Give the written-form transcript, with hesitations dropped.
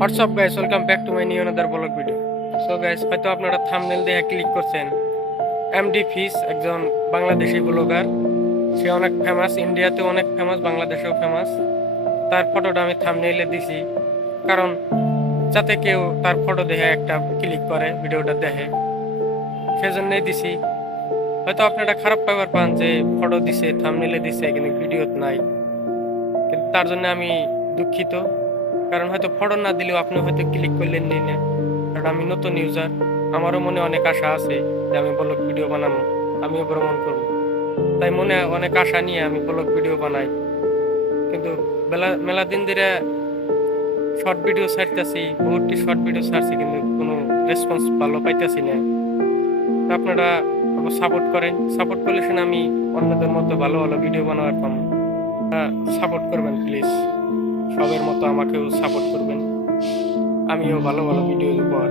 WhatsApp guys, welcome back to my new another blog video. So guys, হয়তো আপনারা thumbnail দেখে click করছেন। MD ফিস একজন বাংলাদেশি ব্লগার। সে অনেক ফেমাস, ইন্ডিয়াতেও অনেক ফেমাস, বাংলাদেশেও ফেমাস। তার ফটোটা আমি থাম্বনেইলে দিছি, কারণ যাতে কেউ তার ফটো দেখে একটা ক্লিক করে ভিডিওটা দেখে, সেজন্যই দিছি। হয়তো আপনারা খারাপ ব্যাপার পান যে ফটো দিছে, থাম্বনেইলে দিছে, কিন্তু ভিডিওতে নাই। কিন্তু তার জন্য আমি দুঃখিত, কারণ হয়তো ফটো না দিলেও আপনি হয়তো ক্লিক করলেন নি না। কারণ আমি নতুন ইউজার, আমারও মনে অনেক আশা আছে যে আমি ব্লগ ভিডিও বানাবো, আমিও ভ্রমণ করবো। তাই মনে অনেক আশা নিয়ে আমি ব্লগ ভিডিও বানাই, কিন্তু মেলা দিন ধরে শর্ট ভিডিও ছাড়তেছি, বহুতটি শর্ট ভিডিও ছাড়ছি, কিন্তু কোনো রেসপন্স ভালো পাইতেছি না। তো আপনারা সাপোর্ট করেন, সাপোর্ট করলে শুনে আমি অন্যদের মতো ভালো ভালো ভিডিও বানাবার পাবো। সাপোর্ট করবেন প্লিজ, সবের মতো আমাকেও সাপোর্ট করবেন, আমিও ভালো ভালো ভিডিও উপহার